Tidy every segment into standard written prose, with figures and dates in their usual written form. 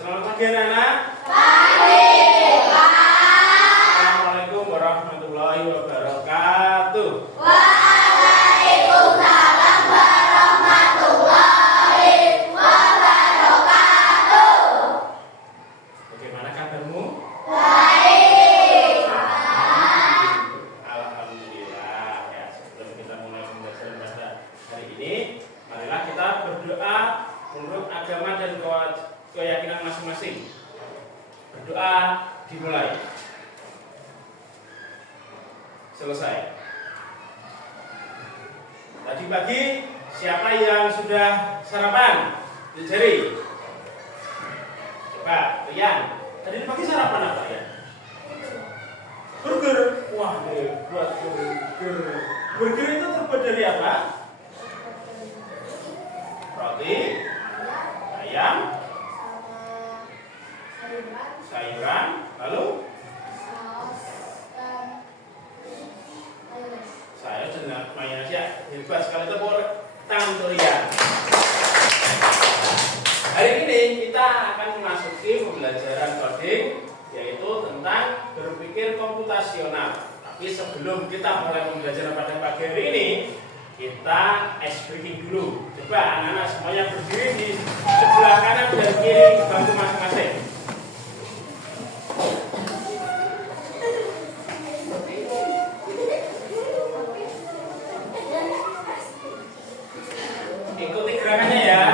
Selamat pagi anak-anak. Pagi, Pak. Assalamualaikum warahmatullahi wabarakatuh. Waalaikumsalam warahmatullahi wabarakatuh. Bagaimana kabarmu? Baik. Alhamdulillah. Ya, sebelum kita mulai pembelajaran pada hari ini, marilah kita berdoa menurut agama dan keyakinan masing-masing. Berdoa dimulai. Selesai. Tadi pagi siapa yang sudah sarapan? Di jari. Coba, Rian. Tadi pagi sarapan apa ya? Burger. Wah, buat burger. Burger itu terbuat dari apa? Roti, ayam, sayuran, lalu saya senang mainan ya. Hebat sekali, tepuk tangan untuk Rian. Hari ini kita akan memasuki pembelajaran coding, yaitu tentang berpikir komputasional. Tapi sebelum kita mulai pembelajaran pada pagi hari ini, kita ice breaking dulu. Coba anak-anak semuanya berdiri di sebelah kanan dan kiri bangku masing-masing. Ikuti gerakannya ya.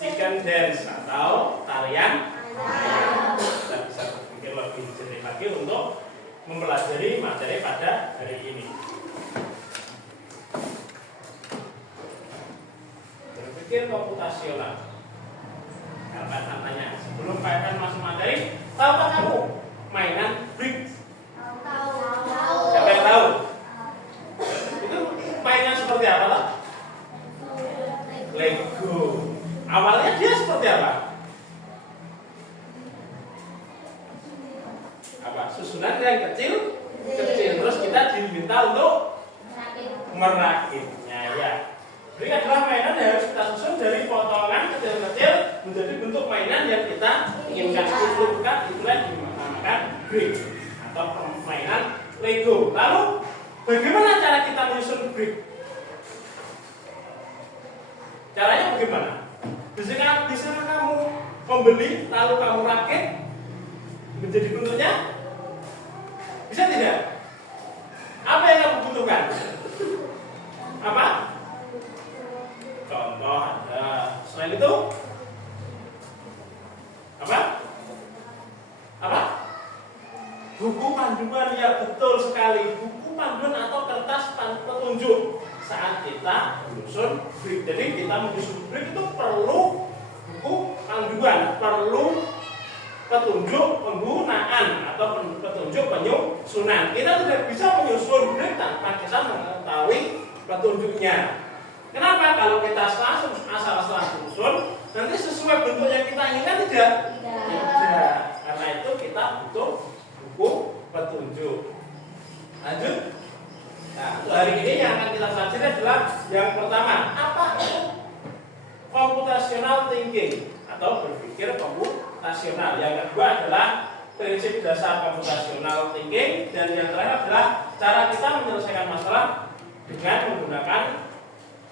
Chicken dance atau tarian ayam. Kita bisa berpikir lebih jernih lagi untuk mempelajari materi pada hari ini. Berpikir komputasional. Tanya. Sebelum Pak Evan masuk materi, tahukah kamu mainan brick? Siapa yang tahu? Itu mainan seperti apa lah? Lego. Awalnya dia seperti apa? Susunan yang kecil, terus kita diminta untuk merakitnya ya. Jadi adalah mainan yang harus kita susun dari potongan kecil-kecil menjadi bentuk mainan yang kita inginkan. Itulah dinamakan brick atau permainan Lego. Lalu bagaimana cara kita menyusun brick? Caranya bagaimana? Bisa kamu membeli lalu kamu rakit menjadi bentuknya? Bisa tidak? Apa yang kamu butuhkan? Apa? Contoh ada. Selain itu? Apa? Buku panduan, ya betul sekali. Buku panduan atau kertas petunjuk saat kita menyusun brick. Jadi kita menyusun brick itu perlu buku panduan, perlu petunjuk penggunaan atau petunjuk penyusunan. Kita tidak bisa menyusun brick tanpa kita mengetahui petunjuknya. Kenapa? Kalau kita asal-asalan susun, nanti sesuai bentuk yang kita inginkan tidak. Karena itu kita butuh buku petunjuk. Lanjut. Nah, untuk hari ini yang akan kita pelajari adalah yang pertama, apa itu computational thinking atau berpikir komputasional. Yang kedua adalah prinsip dasar computational thinking, dan yang terakhir adalah cara kita menyelesaikan masalah dengan menggunakan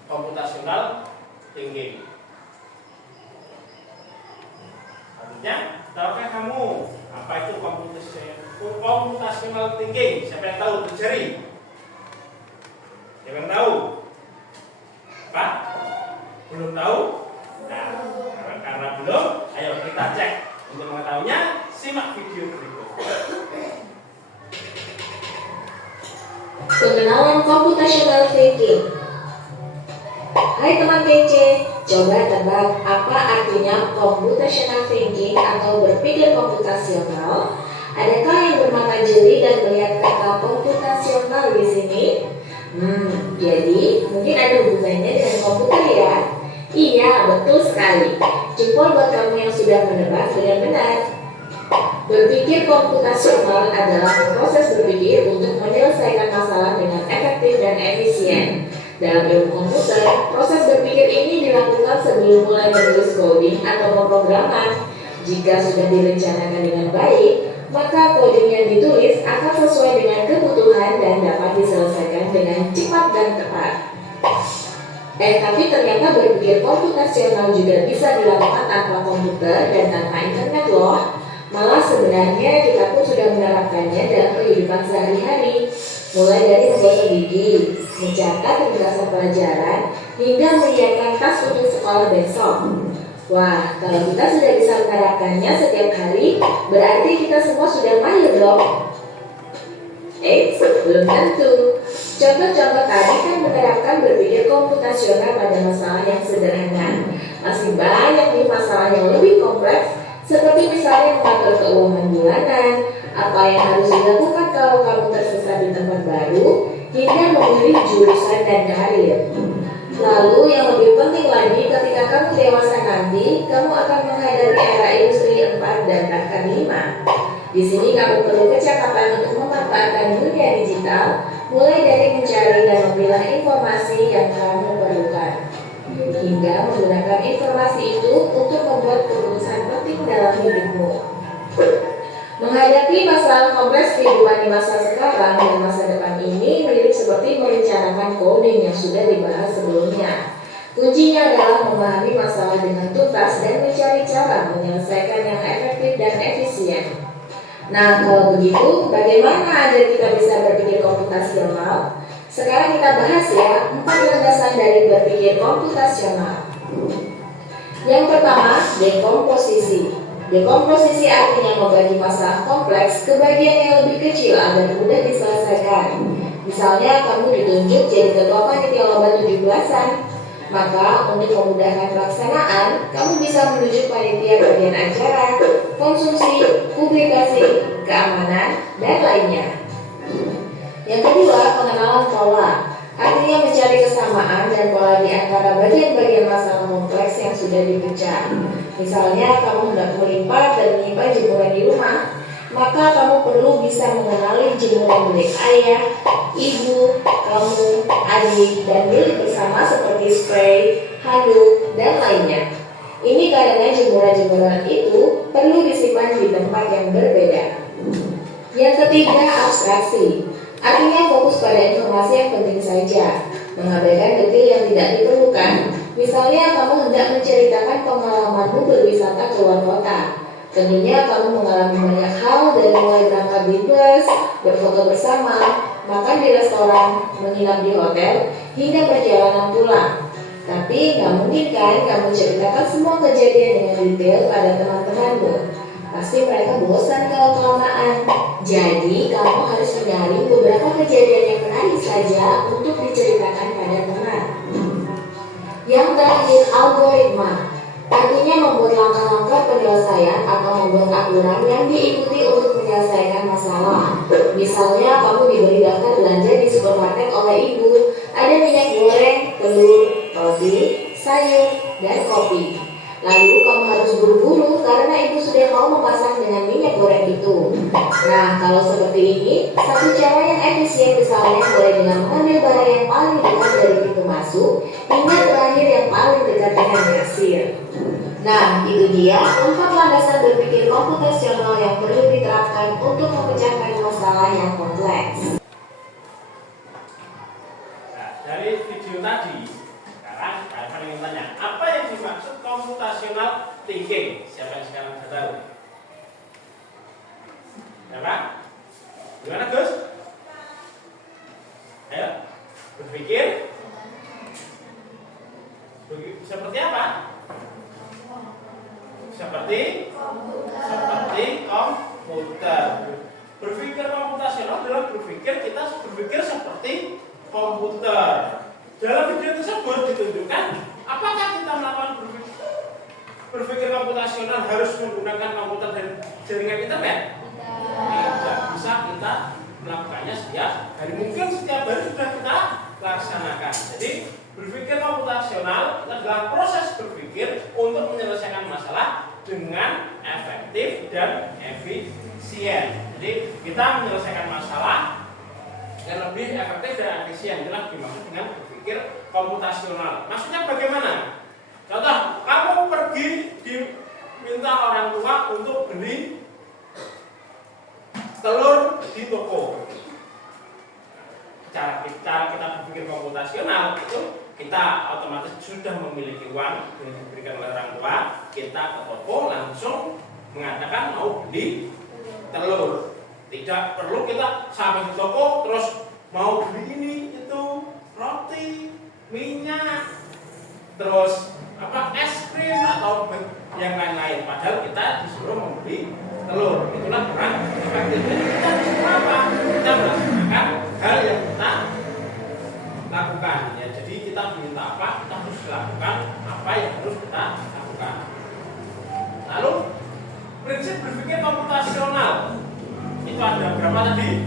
computational thinking. Selanjutnya, tahukah kamu apa itu computational thinking? Siapa yang tahu? Berjari. Siapa yang tahu? Apa? Belum tahu? Nah, karena belum, ayo kita cek. Untuk mengetahuinya, simak video berikut. Pengenalan computational thinking. Hai teman PC, coba tebak apa artinya computational thinking atau berpikir komputasional? Adakah yang bermata jeli dan melihat kata komputasional di sini? Jadi mungkin ada hubungannya dengan komputer ya? Iya, betul sekali. Jempol buat kamu yang sudah menebak dengan benar. Berpikir komputasional adalah proses berpikir untuk menyelesaikan masalah dengan efektif dan efisien. Dalam ilmu komputer, proses berpikir ini dilakukan sebelum mulai menulis coding atau pemrograman. Jika sudah direncanakan dengan baik, maka coding yang ditulis akan sesuai dengan kebutuhan dan dapat diselesaikan dengan cepat dan tepat. Tapi ternyata berpikir komputasional juga bisa dilakukan tanpa komputer dan tanpa internet loh. Malah sebenarnya kita pun sudah menerapkannya dalam kehidupan sehari-hari. Mulai dari menggosok gigi, mencatat ringkasan pelajaran, hingga menyiapkan tas untuk sekolah besok. Wah, kalau kita sudah bisa menerapkannya setiap hari, berarti kita semua sudah mahir dong. Belum tentu. Contoh-contoh tadi kan menerapkan berpikir komputasional pada masalah yang sederhana. Masih banyak nih masalah yang lebih kompleks, seperti misalnya mengatur keuangan bulanan, apa yang harus dilakukan kalau kamu tersesat di tempat baru, hingga memilih jurusan dan karir. Lalu yang lebih penting lagi, ketika kamu dewasa nanti, kamu akan menghadapi era industri 4 dan bahkan 5. Di sini kamu perlu kecakapan untuk memanfaatkan dunia digital, mulai dari mencari dan memilah informasi yang kamu perlukan, hingga menggunakan informasi itu untuk membuat keputusan penting dalam hidupmu. Menghadapi masalah kompleks kehidupan di masa sekarang dan masa depan ini mirip seperti merencanakan coding yang sudah dibahas sebelumnya. Kuncinya adalah memahami masalah dengan tuntas dan mencari cara menyelesaikan yang efektif dan efisien. Nah, kalau begitu, bagaimana agar kita bisa berpikir komputasional? Sekarang kita bahas ya 4 landasan dari berpikir komputasional. Yang pertama, dekomposisi. Dekomposisi artinya membagi masalah kompleks ke bagian yang lebih kecil agar mudah diselesaikan. Misalnya kamu ditunjuk jadi ketua panitia lomba 17-an. Maka untuk memudahkan pelaksanaan, kamu bisa menunjuk panitia bagian acara, konsumsi, publikasi, keamanan, dan lainnya. Yang kedua, pengenalan pola. Artinya mencari kesamaan dan pola di antara bagian-bagian masalah kompleks yang sudah dipecah. Misalnya, kamu hendak melipat dan menyimpan jemuran di rumah, maka kamu perlu bisa mengenali jemuran milik ayah, ibu, kamu, adik, dan milik bersama seperti spray, handuk, dan lainnya. Ini karena jemuran-jemuran itu perlu disimpan di tempat yang berbeda. Yang ketiga, abstraksi. Artinya fokus pada informasi yang penting saja, mengabaikan detail yang tidak diperlukan. Misalnya, kamu hendak menceritakan pengalamanmu berwisata ke luar kota. Tentunya kamu mengalami banyak hal dari mulai berangkat di bus, berfoto bersama, makan di restoran, menginap di hotel, hingga perjalanan pulang. Tapi nggak mungkin kan kamu ceritakan semua kejadian dengan detail pada teman-temanmu. Pasti mereka bosan kalau kelamaan. Jadi kamu harus mencari beberapa kejadian yang menarik saja untuk diceritakan pada teman. Yang terakhir, algoritma. Artinya membuat langkah-langkah penyelesaian atau membuat aturan yang diikuti untuk menyelesaikan masalah. Misalnya kamu diberi daftar belanja di supermarket oleh ibu. Ada minyak goreng, telur, roti, sayur, dan kopi. Lalu kamu harus buru-buru karena ibu sudah mau memasak dengan minyak goreng itu. Nah, kalau seperti ini, satu cara yang efisien misalnya mulai dengan mengambil barang yang paling dekat dari pintu masuk hingga terakhir yang paling dekat dengan kasir. Nah, itu dia 4 landasan berpikir komputasional yang perlu diterapkan untuk memecahkan masalah yang kompleks. Nah, dari video tadi, sekarang kalian ingin tanya, apa yang dimaksud computational thinking? Siapa yang sekarang sudah tahu? Siapa? Gimana, Gus? Ayo, berpikir seperti apa? Seperti komputer. Berpikir komputasional adalah kita berpikir seperti komputer. Dalam video tersebut ditunjukkan apakah kita melakukan berpikir komputasional harus menggunakan komputer dan jaringan internet? Tidak bisa kita melakukannya setiap hari. Mungkin setiap hari sudah kita laksanakan. Jadi berpikir komputasional adalah proses berpikir untuk menyelesaikan masalah dengan efektif dan efisien. Jadi kita menyelesaikan masalah yang lebih efektif dan efisien. Itulah dimaksud dengan berpikir komputasional. Maksudnya bagaimana? Contoh, kamu pergi diminta orang tua untuk beli telur di toko. Cara kita berpikir komputasional itu kita otomatis sudah memiliki uang yang diberikan oleh orang tua, kita ke toko langsung mengatakan mau beli telur. Tidak perlu kita sampai di toko terus mau beli ini itu roti, minyak, terus es krim atau yang lain-lain. Padahal kita disuruh membeli telur. Itulah kurang efektif. Kita disuruh apa? Kita melaksanakan hal yang kita lakukan. Ya, jadi kita minta apa? Kita harus lakukan apa yang harus kita lakukan. Lalu prinsip berpikir komputasional itu ada berapa tadi?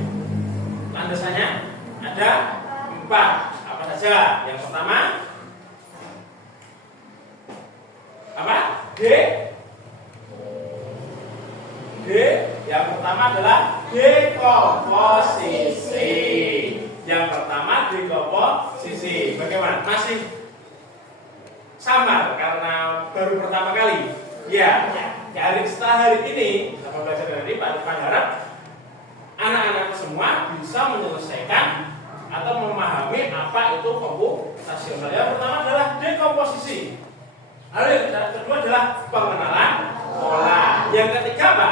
Landasannya ada 4. Apa saja? Yang pertama apa? D. Yang pertama adalah dekomposisi. Yang pertama dekomposisi. Bagaimana? Masih samar karena baru pertama kali. Ya. Setelah hari ini, kita belajar dari Pak harap anak-anak semua bisa menyelesaikan atau memahami apa itu komputasional. Yang pertama adalah dekomposisi. Lalu yang kedua adalah pengenalan pola. Yang ketiga apa?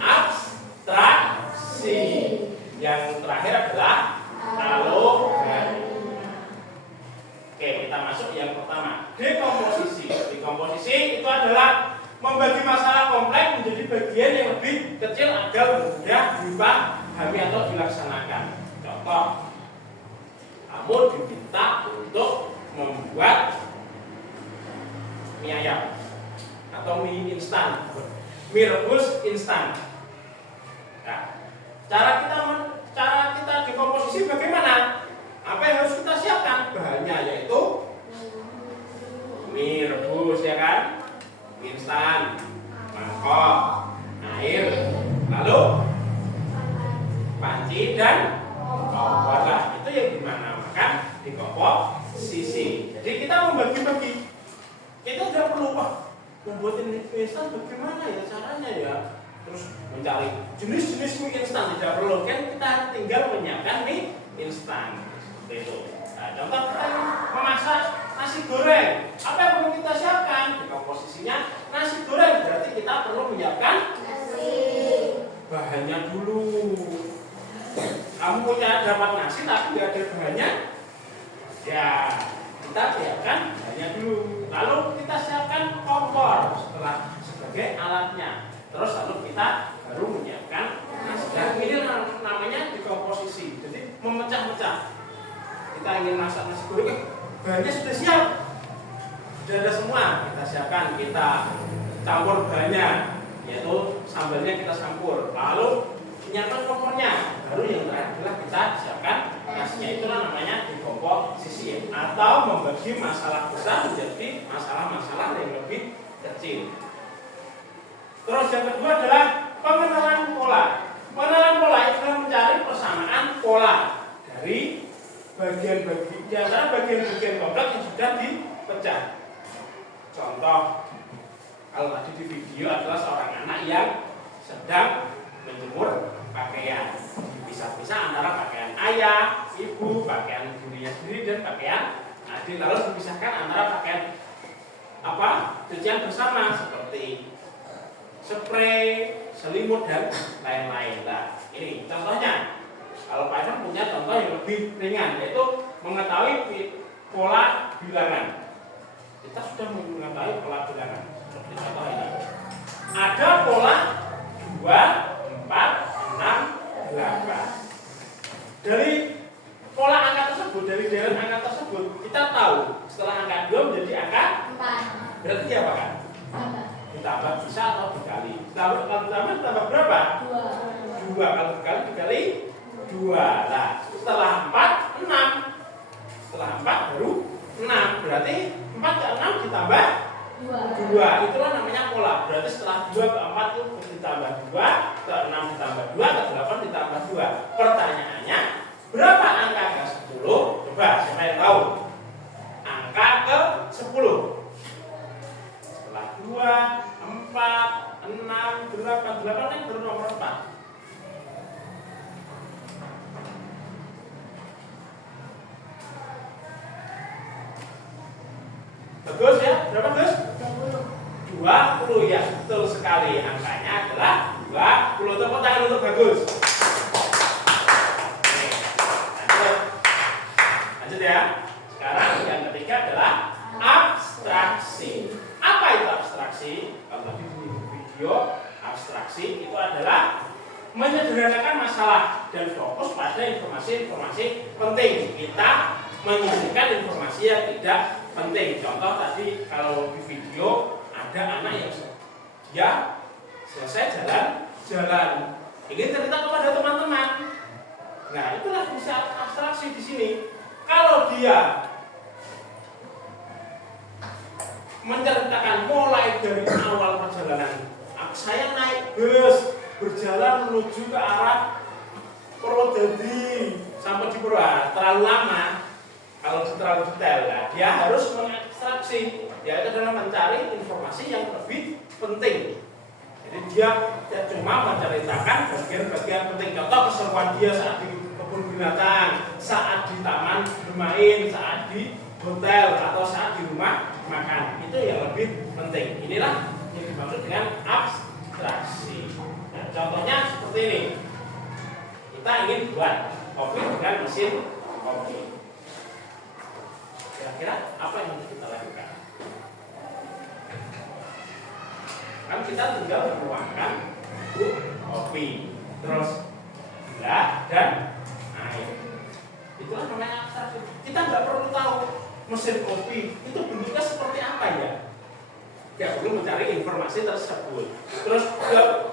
Abstraksi. Yang terakhir adalah algoritma. Oke, kita masuk yang pertama, dekomposisi. Dekomposisi itu adalah membagi masalah kompleks menjadi bagian yang lebih kecil agar mudah dipahami atau dilaksanakan. Contoh, kamu diminta untuk membuat mie ayam atau mie instan, mie rebus instan. Nah, cara kita dekomposisi bagaimana? Apa yang harus kita siapkan? Bahannya yaitu mie rebus, ya kan? Mie instan, mangkok, air, lalu panci dan kompor. Lah, itu yang dimana makan dekomposisi. Jadi kita membagi-bagi. Kita tidak perlu membuat mie instan bagaimana ya caranya ya. Terus mencari jenis-jenis mie instan, tidak perlu, kan kita tinggal menyiapkan mie instan seperti itu. Nah, contoh kita memasak nasi goreng, apa yang perlu kita siapkan? Dekomposisinya nasi goreng, berarti kita perlu menyiapkan bahannya dulu. Kamu punya dapat nasi tapi nggak ada bahannya, ya kita siapkan bahannya dulu. Lalu kita siapkan kompor sebagai alatnya. Terus lalu kita baru menyiapkan nasi. Nah, ini namanya dekomposisi. Jadi memecah-mecah. Kita ingin masak nasi goreng, bahannya sudah siap, sudah ada semua. Kita siapkan, kita campur bahannya, yaitu sambalnya kita campur. Lalu menyiapkan kompornya. Baru yang terakhir adalah kita siapkan nasinya. Itulah namanya dekomposisi, atau membagi masalah besar menjadi masalah-masalah yang lebih kecil. Terus yang kedua adalah pengenalan pola. Pengenalan pola itu adalah mencari persamaan pola dari bagian-bagian, di antara bagian-bagian kompleks yang sudah dipecah. Contoh, kalau tadi di video adalah seorang anak yang sedang menjemur pakaian. Dipisah-pisah antara pakaian ayah, ibu, pakaian dirinya sendiri, dan pakaian adik. Lalu dipisahkan antara pakaian cucian bersama seperti spray, selimut, dan lain-lain. Nah, ini contohnya. Kalau Pak Ivan punya contoh yang lebih ringan, yaitu mengetahui pola bilangan. Kita sudah mengetahui pola bilangan. Seperti contoh ini. Ada pola 2, 4, 6, 8. Dari pola angka tersebut, dari deretan angka tersebut, kita tahu setelah angka 2 menjadi angka 4. berarti dia apa kan? Ditambah bisa atau dikali. Kalau ditambah berapa? 2. Kalau dikali 2. Nah, setelah 4, 6. Setelah 4 baru 6. Berarti 4 ke 6 ditambah 2. Itulah namanya pola. Berarti setelah 2 ke 4 itu ditambah 2, ke 6 ditambah 2, ke 8 ditambah 2. Pertanyaannya, berapa angka ke 10? Coba, siapa yang tahu? Angka ke 10. Setelah 2, 4, 6, 8 kan baru nomor 4. Bagus ya, berapa Gus? 20 ya, betul sekali. Angkanya adalah 20. Tepuk tangan untuk Bagus. Lanjut ya. Sekarang yang ketiga adalah abstraksi. Apa itu abstraksi? Kalau tadi di video, abstraksi itu adalah menyederhanakan masalah dan fokus pada informasi-informasi penting. Kita menyisihkan informasi yang tidak penting. Contoh tadi kalau di video ada anak yang dia selesai jalan, ingin cerita kepada teman-teman. Nah, itulah bisa abstraksi di sini. Kalau dia menceritakan mulai dari awal perjalanan, saya naik bus berjalan menuju ke arah Purwodadi sampai di Purwa, terlalu lama. Kalau terlalu detail, nah, dia harus mengabstraksi, yaitu adalah mencari informasi yang lebih penting. Jadi dia tidak cuma menceritakan bagian-bagian penting. Contoh keseruan dia saat di kebun binatang, saat di taman bermain, saat di hotel, atau saat di rumah makan. Itu yang lebih penting. Inilah yang dimaksud dengan abstraksi. Nah, contohnya seperti ini. Kita ingin buat kopi dengan mesin kopi. Kira-kira apa yang harus kita lakukan? Kan kita tinggal menuangkan bubuk kopi, terus gula dan air. Itulah namanya abstraksi. kita nggak perlu tahu mesin kopi itu bentuknya seperti apa ya. Tidak perlu mencari informasi tersebut. Terus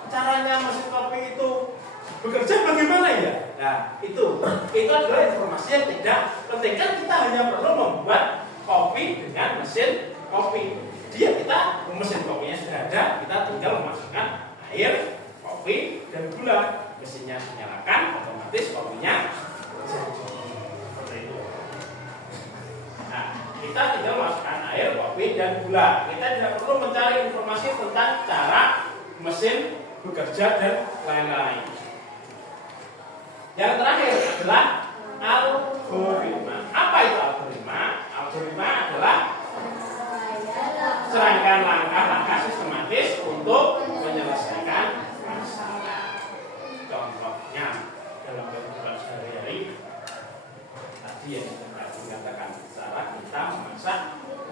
caranya mesin kopi itu bekerja bagaimana ya? Nah, itu adalah informasi yang tidak penting. Kan kita hanya perlu membuat kopi dengan mesin kopi. Kita mesin kopinya sudah ada, kita tinggal memasukkan air, kopi, dan gula. Mesinnya dinyalakan, otomatis kopinya jadi. Seperti itu. Nah, kita tinggal masukkan air, kopi, dan gula. Kita tidak perlu mencari informasi tentang cara mesin bekerja dan lain-lain. Yang terakhir adalah algoritma. Apa itu algoritma? Algoritma adalah serangkaian langkah-langkah sistematis untuk menyelesaikan masalah. Contohnya dalam kehidupan sehari-hari tadi yang dikatakan cara kita memasak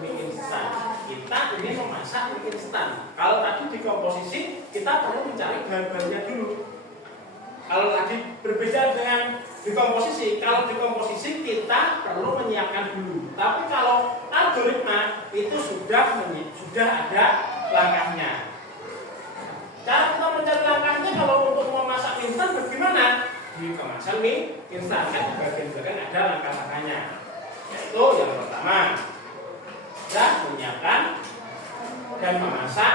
mie instan. Kita ini memasak mie instan. Kalau tadi di komposisi kita perlu mencari bahan-bahannya dulu. Kalau tadi berbeda dengan di komposisi kita perlu menyiapkan dulu. Tapi kalau algoritma itu sudah ada langkahnya. Cara kita mencari langkahnya kalau untuk memasak mie instan bagaimana? Di kemasan mie instan kan di bagian-bagian ada langkah-langkahnya. Yaitu yang pertama, kita menyiapkan dan memasak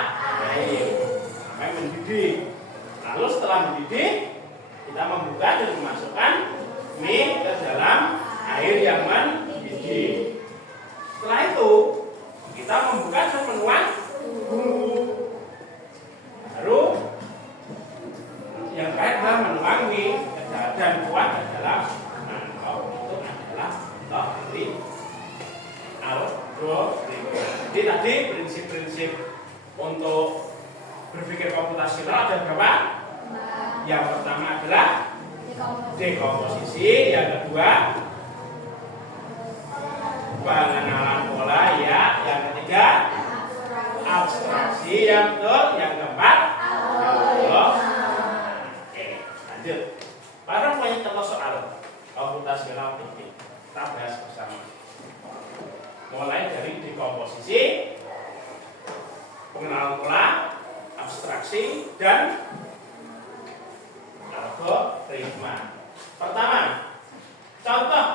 air sampai mendidih. Lalu setelah mendidih, kita membuka dan memasukkan mie ke dalam air yang mendidih. Setelah itu, kita membuka dan menuang bumbu. Baru yang terakhir adalah menuang mie dan buat ke dalam mangkok. Itu adalah contoh dari algoritma. Jadi tadi prinsip-prinsip untuk berpikir komputasional ada berapa? Yang pertama adalah dekomposisi, yang kedua pengenalan pola, ya, yang ketiga abstraksi, yang keempat Oke, lanjut. Pada poin contoh soal komputasional thinking kita bahas bersama. Mulai dari dekomposisi, pengenalan pola, abstraksi, dan algoritma. Pertama, contoh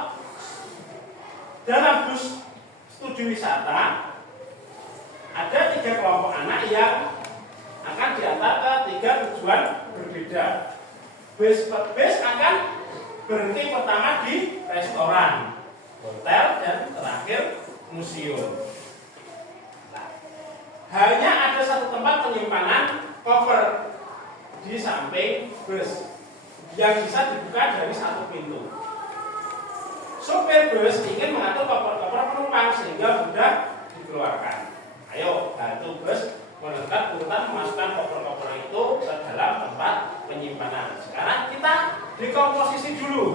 dalam bus studi wisata ada 3 kelompok anak yang akan diantar ke 3 tujuan berbeda. Bus akan berhenti pertama di restoran, hotel, dan terakhir museum. Nah, hanya ada satu tempat penyimpanan koper di samping bus yang bisa dibuka dari satu pintu. Sopir bus ingin mengatur koper-koper penumpang sehingga mudah dikeluarkan. Ayo bantu bus menentukan urutan memasukkan koper-koper itu ke dalam tempat penyimpanan. Sekarang kita dekomposisi dulu.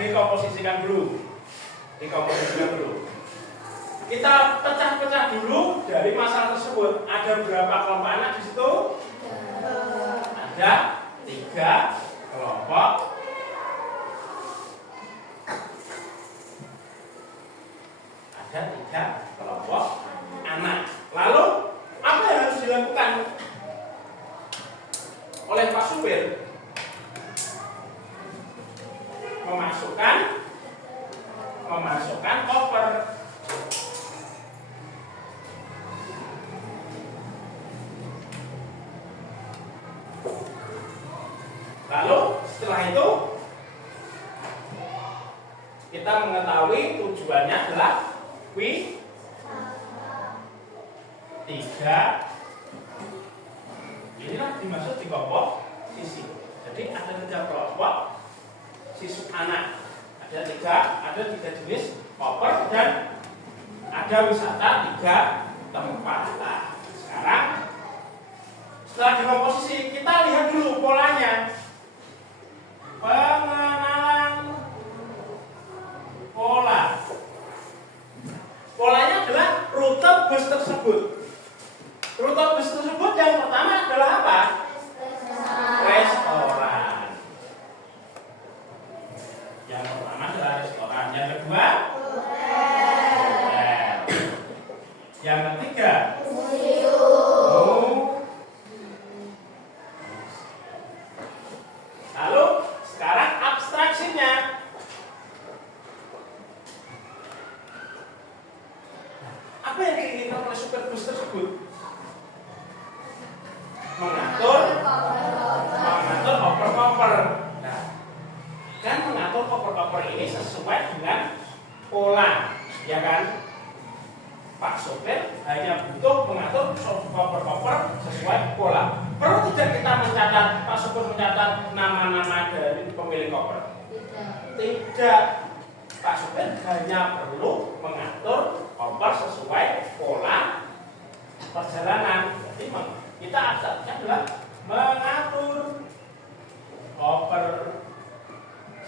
Dekomposisikan dulu. Kita pecah-pecah dulu dari masalah tersebut. Ada berapa kelompok anak di situ? Ada 3 kelompok. Ada 3 kelompok anak. Lalu apa yang harus dilakukan oleh Pak Supir? Memasukkan koper. Lalu setelah itu kita mengetahui tujuannya adalah Q3. Inilah dimaksud di kelompok sisi. Jadi ada 3 kelompok siswa anak. Ada 3 jenis koper dan ada wisata 3 tempat. Nah, sekarang setelah dekomposisi kita lihat dulu polanya. Pengenalan pola. Polanya adalah rute bus tersebut. Rute bus tersebut yang pertama adalah apa? Restoran. Yang pertama adalah restoran. Yang kedua, hotel. Yang ketiga, museum. Lalu sekarang abstraksinya. Apa yang diinginkan oleh supir bus tersebut? Mengatur koper-koper. Nah, kan mengatur koper-koper ini sesuai dengan pola, ya kan? Pak sopir hanya butuh mengatur koper-koper sesuai pola. Perlu tidak kita mencatat, Pak sopir mencatat nama-nama dari pemilik koper? Tidak. Pak sopir hanya perlu mengatur koper sesuai pola perjalanan. Jadi kita abstraksinya adalah mengatur koper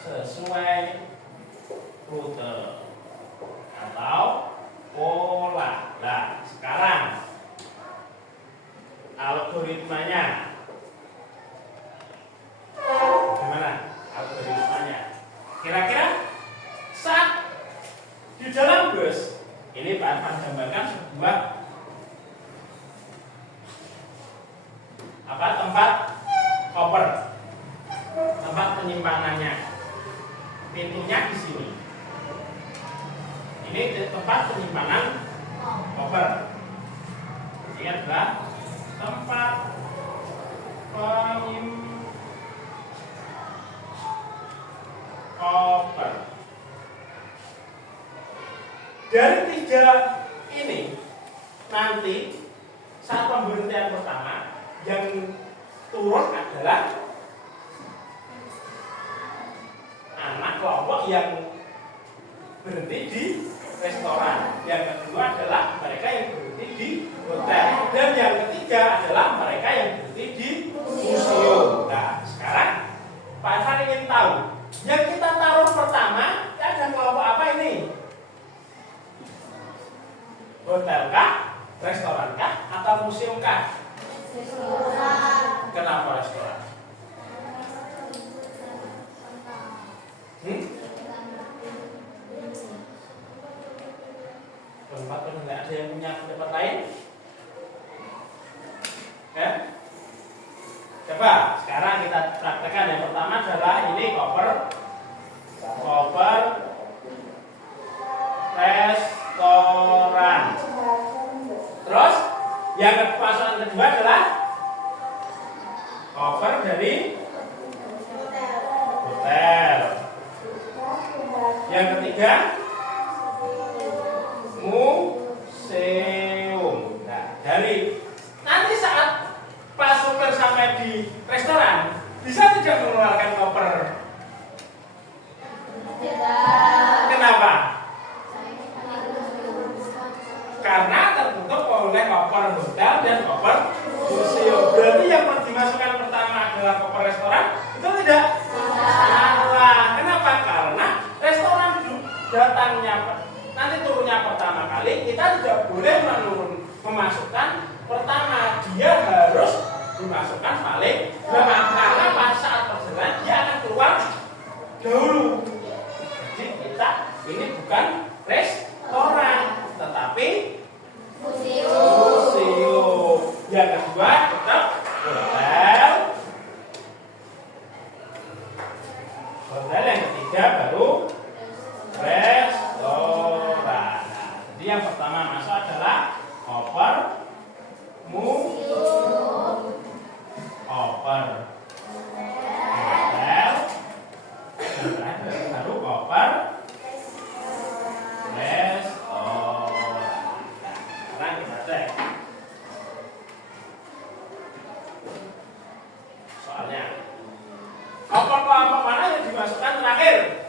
sesuai rute atau pola. Nah, sekarang algoritmanya gimana? Algoritmanya kira-kira saat di dalam bus ini Pak gambarkan sebuah tempat koper, tempat penyimpanannya, pintunya di sini. Ini tempat penyimpanan koper. Ini adalah tempat penyimpanan koper. Dari tiga ini nanti saat pemberhentian pertama yang turun adalah anak kelompok yang berhenti di restoran. Yang kedua adalah mereka yang berhenti di hotel. Dan yang ketiga adalah mereka yang berhenti di museum. Nah, sekarang Pak Irfan ingin tahu, yang kita taruh pertama ada kelompok apa ini? Hotel kah? Restoran kah? Atau museum kah? Restoran. Kenapa restoran? Tempat nggak ada yang punya tempat lain? Ya? Coba sekarang kita praktekkan. Yang pertama adalah ini koper restoran. Terus yang pasangan kedua adalah koper dari hotel. Yang ketiga museum. Nah, dari nanti saat Pak sopir sampai di restoran bisa tidak mengeluarkan koper? Kenapa? Karena tertutup oleh koper hotel dan koper museum. Berarti yang dimasukkan pertama adalah koper restoran, itu tidak salah. Kenapa? Karena restoran datangnya nanti turunnya pertama kali, kita tidak boleh memasukkan pertama, dia harus dimasukkan paling belakang. Karena pada saat perjalanan dia akan keluar dahulu. Jadi kita ini bukan restoran, tetapi museum. Yang kedua tetap hotel. Hotel yang ketiga baru restoran. Jadi yang pertama masuk adalah koper, koper, hotel, dan terakhir baru koper, restoran. Nah, sekarang kita cek soalnya. Koper kelompok mana yang dimasukkan terakhir?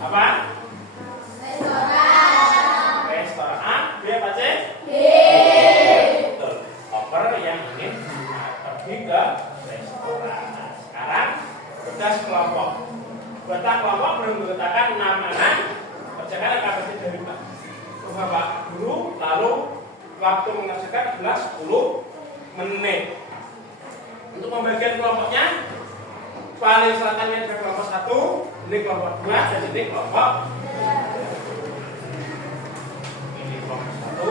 Apa? Restoran. A, B apa C? B. Betul. Koper yang ingin pergi ke restoran. Nah, sekarang tugas kelompok. Anggota kelompok belum mengatakan nama-nama. Kerjakan aktivitas dari Bapak Guru. Lalu waktu mengerjakan adalah 10 menit. Untuk pembagian kelompoknya paling selatannya ada kelompok 1, ini kelompok 2, dan ini kelompok ini kelompok 1,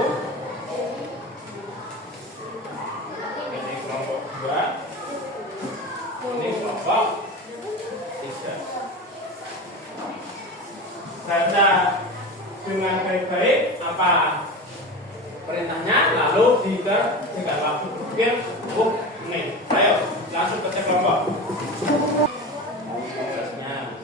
ini kelompok 2, ini kelompok 3. Baca dengan baik-baik apa perintahnya, lalu jika waktu berpikir cukup menit. Ayo langsung ke kelompok. Tugasnya.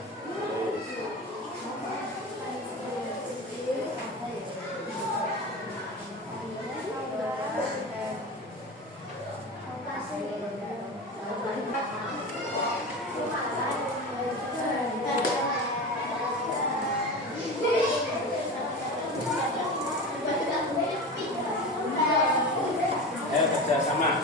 Ayo kerja sama.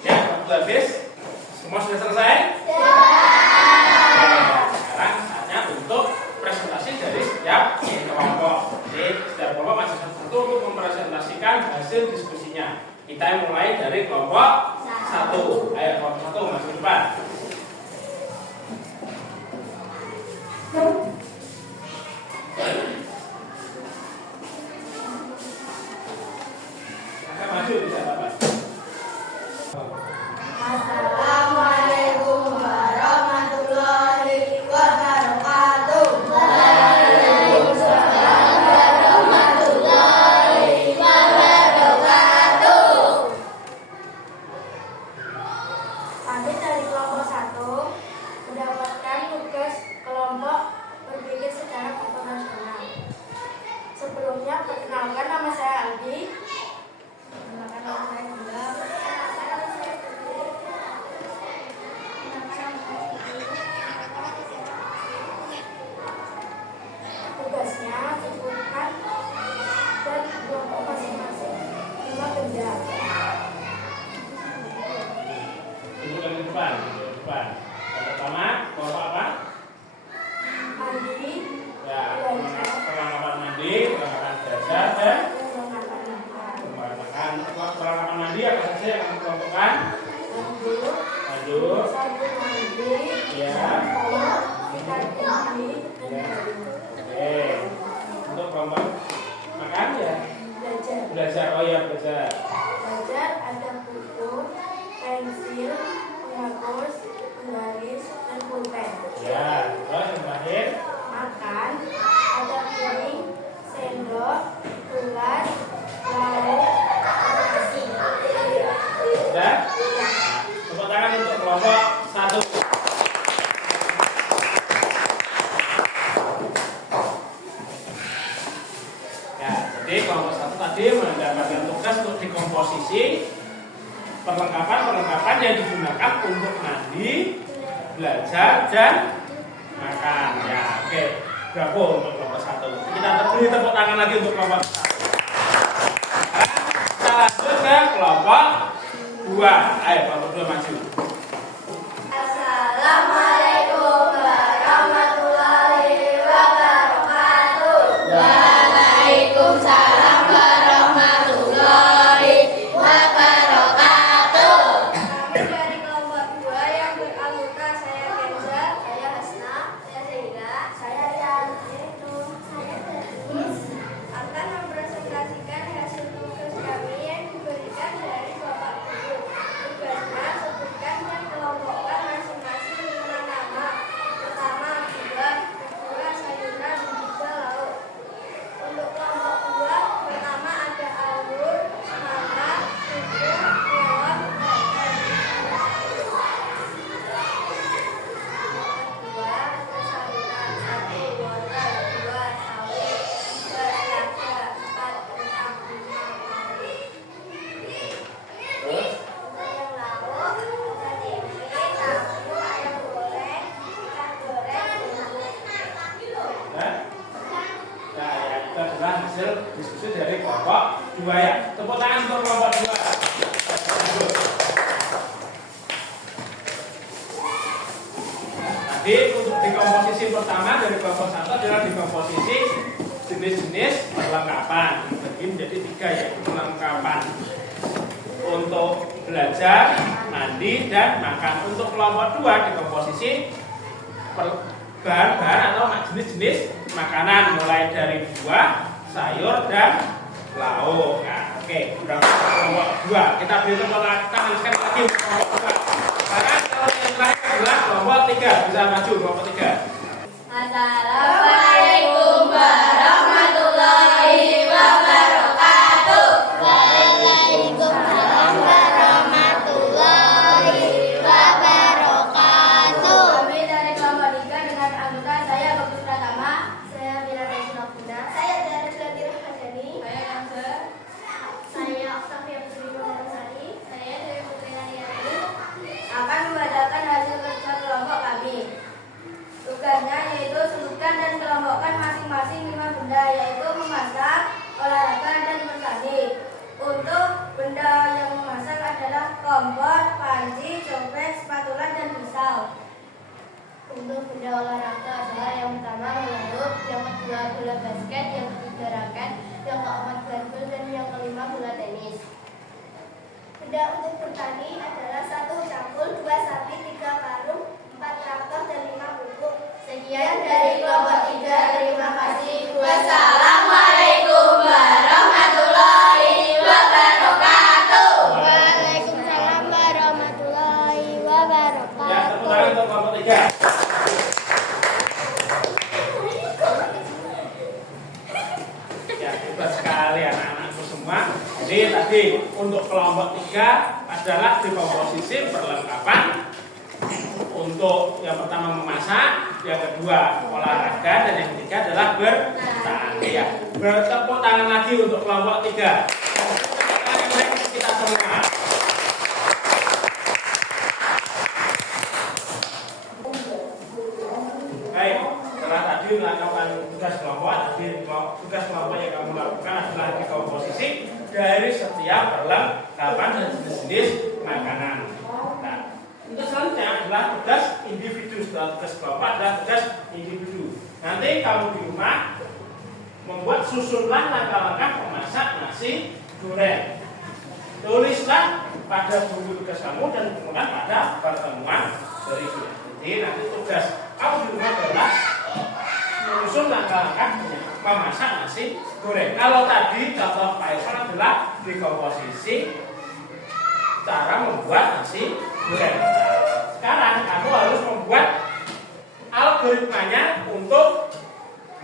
Ya, waktu habis. Semua sudah selesai? Sekarang saatnya untuk presentasi dari setiap kelompok. Jadi setiap kelompok masih satu untuk mempresentasikan hasil diskusinya. Kita mulai dari kelompok 1. Ayo kelompok 1 masuk ke depan. Maka maju bisa Bapak. Assalamualaikum warahmatullahi wabarakatuh. Waalaikumsalam warahmatullahi wabarakatuh. Kami dari kelompok 1 mendapatkan tugas kelompok berpikir secara internasional. Sebelumnya perkenalkan, nama saya Aldi. Perkenalkan, nama saya Gilang. Tugasnya sebutkan dan kelompok masing-masing 5 benda. Tunjukkan ke depan, Yang pertama, kelompok apa? Mandi, Ya, perlengkapan mandi, perlengkapan dasar, dan perlengkapan mandi apa saja yang kamu kelompokkan? Madu, sabun mandi, ya, sikat gigi, ya. dan Oke. Untuk kelompok makan ya, belajar. belajar. Oh ya, belajar. Belajar ada buku, pensil, penghapus, penggaris, dan pulpen. Ya, terus yang terakhir. Makan ada piring, sendok, gelas, lauk, nasi. Sudah? Tepuk tangan untuk kelompok 1. Ya, jadi kelompok 1 tadi mendapatkan tugas untuk dikomposisi perlengkapan yang digunakan untuk mandi, belajar, dan makan. Ya, oke. Bravo untuk kelompok 1. Kita beri tepuk tangan lagi untuk kelompok 1. Kita lanjut ke kelompok 2. Ayo kelompok 2 maju. Assalamualaikum warahmatullahi wabarakatuh. Waalaikumsalam warahmatullahi wabarakatuh. Kami dari kelompok 2 yang beranggota saya Kenza, saya Hasna, saya Sehila. kelompok 2 ya. Tepuk tangan untuk kelompok 2. Tadi untuk di komposisi pertama dari kelompok 1 adalah di komposisi jenis-jenis perlengkapan. Dibagi menjadi 3 yaitu perlengkapan untuk belajar, mandi, dan makan. Untuk kelompok 2 di komposisi bahan-bahan atau jenis-jenis makanan mulai dari buah, sayur, dan lauk. Nah, oke, berapa kelompok 2? Kita beri tepuk tangan sekali lagi untuk kelompok 2. Sekarang kalau yang terakhir adalah kelompok 3. Bisa maju kelompok 3. Assalamualaikum warahmatullahi wabarakatuh. Waalaikumsalam warahmatullahi wabarakatuh. Kami dari kelompok 3 dengan anggota saya Bagus Pratama, saya Mira Resinokuna, saya Tiara Julatira Hadani, saya Kanza, saya Oktavia Putri Mansari, saya Dewi Putri Nariani akan membacakan hasil kerja kelompok kami. Tugasnya yaitu sebutkan dan kelompokkan masing-masing 5 benda, yaitu memasak, olahraga, dan bertani. Untuk benda yang memasak adalah kompor, panci, cobek, spatula, dan pisau. Untuk benda olahraga adalah yang pertama melayut, yang kedua bola basket, yang ketiga raket, yang keempat barbel, dan yang kelima bola tenis. Benda untuk bertani adalah 1 cangkul, 2 sapi, 3 karung, 4 traktor, dan 5 pupuk. Sekian dari kelompok 3. Terima kasih. Wassalamualaikum warahmatullahi wabarakatuh. Waalaikumsalam warahmatullahi wabarakatuh. Ya, tepuk tangan untuk kelompok 3. Ya, hebat sekali anak-anakku semua. Jadi tadi untuk kelompok 3 adalah di komposisi perlengkapan. Untuk yang pertama memasak, yang kedua olahraga, dan yang ketiga adalah bertani ya. Bertepuk tangan lagi untuk kelompok 3. Kita semua. Baik, setelah tadi melakukan tugas kelompok, tugas kelompok yang kamu lakukan adalah di komposisi dari setiap perlengkapan dan jenis-jenis makanan. Nah, untuk selanjutnya adalah tugas individu. Setelah tugas kelompok adalah tugas individu. Nanti kamu di rumah membuat susunlah langkah-langkah memasak nasi goreng. Tulislah pada buku tugas kamu dan kemudian pada pertemuan berikutnya. Jadi nanti tugas kamu di rumah adalah menyusun langkah-langkah memasak nasi goreng. Kalau tadi contoh Pak Irfan adalah di komposisi cara membuat nasi goreng. Sekarang kamu harus membuat algoritmanya untuk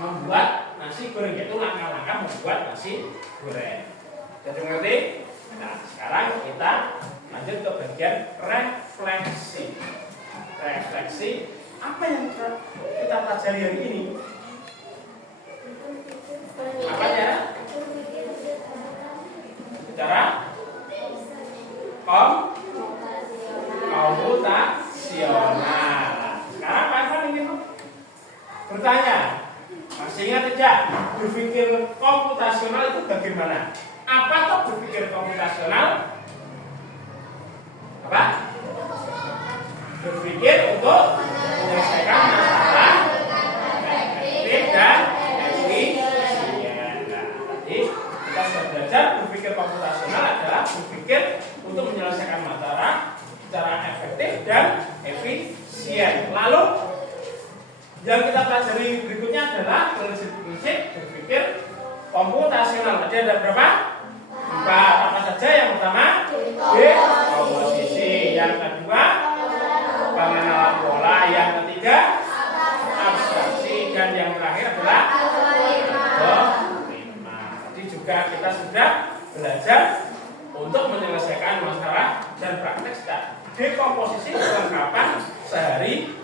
membuat nasi goreng, yaitu langkah-langkah membuat nasi goreng. Jadi ngerti? Nah, sekarang kita lanjut ke bagian refleksi. Refleksi apa yang kita pelajari hari ini? Apa ya? Bicara komputasional. Sekarang Pak Irfan ingin bertanya, masih ingat tidak berpikir komputasional itu bagaimana? Apa tuh berpikir komputasional? Apa? Berpikir untuk menyelesaikan masalah efektif dan efisien. Nah, tadi kita sudah belajar berpikir komputasional adalah berpikir untuk menyelesaikan masalah secara efektif dan efisien. Lalu yang kita pelajari berikutnya adalah prinsip-prinsip berpikir komputasional. Tadi ada berapa? 4. Apa saja? Yang pertama dekomposisi, yang kedua pengenalan pola, yang ketiga abstraksi, dan yang terakhir adalah algoritma. Tadi juga kita sudah belajar untuk menyelesaikan masalah dan praktek dekomposisi perlengkapan sehari-hari.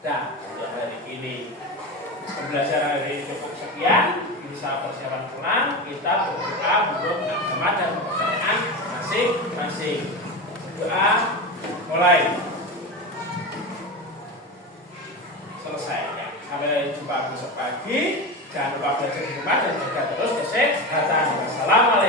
Dan untuk hari ini pembelajaran hari ini cukup sekian. Bisa persiapan pulang, kita berdoa untuk agama dan kepercayaan masing-masing. Doa mulai. Selesai ya. Sampai jumpa besok pagi. Jangan lupa belajar di rumah dan jaga terus kesehatan. Wassalamualaikum.